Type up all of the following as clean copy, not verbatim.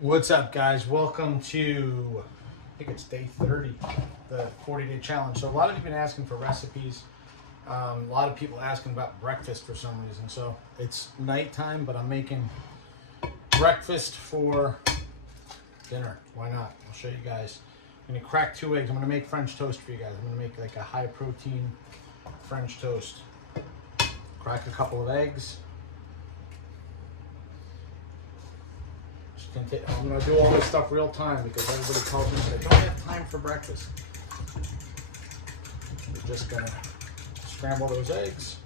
What's up, guys? Welcome to, I think it's day 30, the 40-day challenge. So a lot of you have been asking for recipes. A lot of people asking about breakfast for some reason. So it's nighttime, but I'm making breakfast for dinner. Why not? I'll show you guys. I'm gonna crack 2 eggs. I'm gonna make French toast for you guys. I'm gonna make like a high protein French toast. Crack a couple of eggs. I'm going to do all this stuff real time because everybody tells me that I don't have time for breakfast. We're just going to scramble those eggs.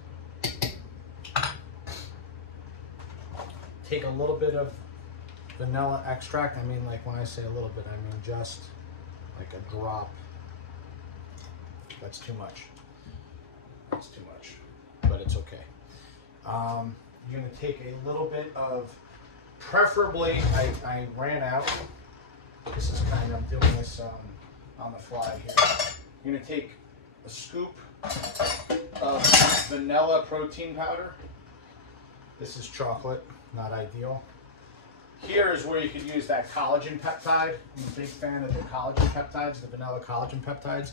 Take a little bit of vanilla extract. I mean, like when I say a little bit, I mean just like a drop. That's too much. That's too much, but it's okay. You're going to take a little bit of, preferably, I ran out. This is kind of, I'm doing this on the fly here. You're going to take a scoop of vanilla protein powder. This is chocolate, not ideal. Here is where you could use that collagen peptide. I'm a big fan of the collagen peptides, the vanilla collagen peptides.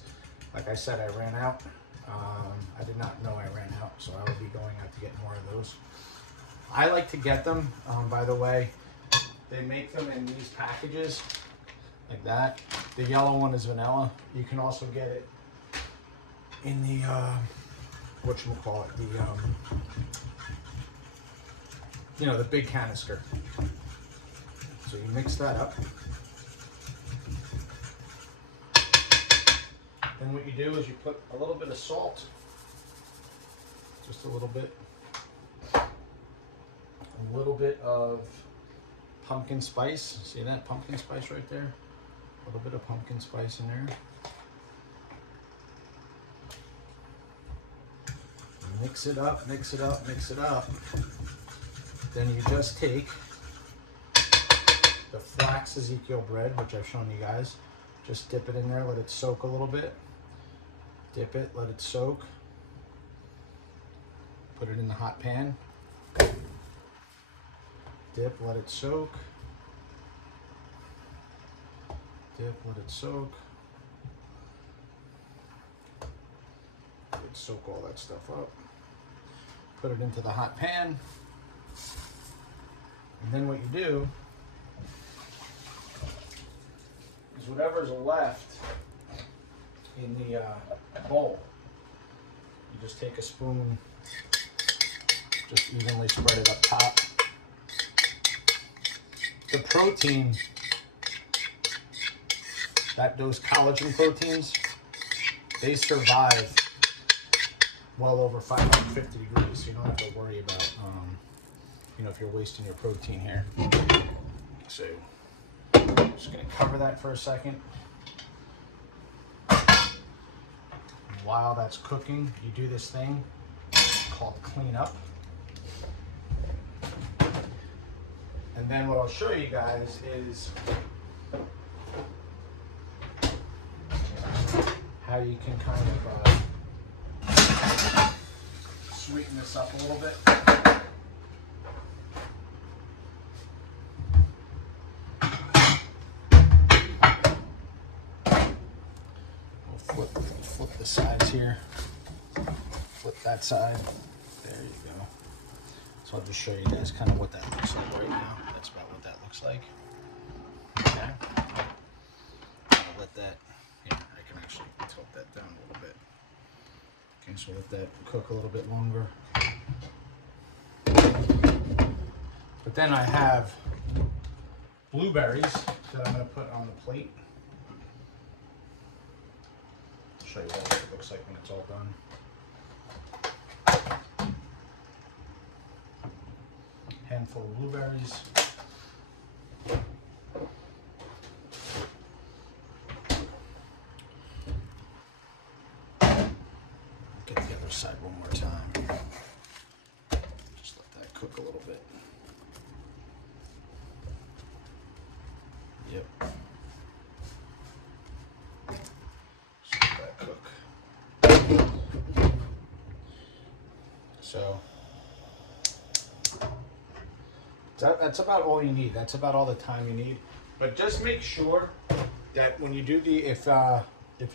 Like I said, I ran out. I did not know I ran out, so I will be going out to get more of those. I like to get them, by the way, they make them in these packages, like that. The yellow one is vanilla. You can also get it in the, whatchamacallit, the big canister. So you mix that up. Then what you do is you put a little bit of salt, just a little bit. A little bit of pumpkin spice. See that pumpkin spice right there? A little bit of pumpkin spice in there. Mix it up, mix it up, mix it up. Then you just take the flax Ezekiel bread, which I've shown you guys. Just dip it in there, let it soak a little bit. Dip it, let it soak. Put it in the hot pan. Dip, let it soak. Dip, let it soak. Let it soak all that stuff up. Put it into the hot pan. And then what you do is whatever's left in the bowl, you just take a spoon, just evenly spread it up top. The protein, those collagen proteins, they survive well over 550 degrees, so you don't have to worry about, if you're wasting your protein here. So, I'm just going to cover that for a second. While that's cooking, you do this thing called clean up. And then what I'll show you guys is how you can kind of sweeten this up a little bit. We'll flip the sides here. Flip that side. There you go. So I'll just show you guys kind of what that looks like right now. That's about what that looks like. Okay. I'll let that, I can actually tilt that down a little bit. Okay, so let that cook a little bit longer. But then I have blueberries that I'm going to put on the plate. I'll show you what it looks like when it's all done. Handful of blueberries. Get the other side one more time. Just let that cook a little bit. Yep. Just let that cook. So That's about all you need. That's about all the time you need. But just make sure that when you do if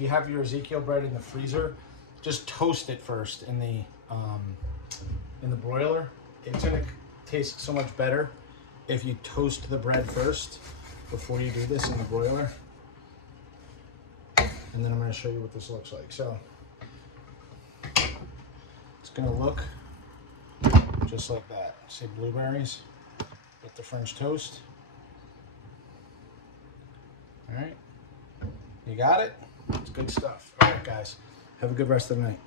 you have your Ezekiel bread in the freezer, just toast it first in the broiler. It's gonna taste so much better if you toast the bread first before you do this in the broiler. And then I'm going to show you what this looks like. So it's going to look just like that. See blueberries with the French toast. All right, you got it. It's good stuff. All right, guys, have a good rest of the night.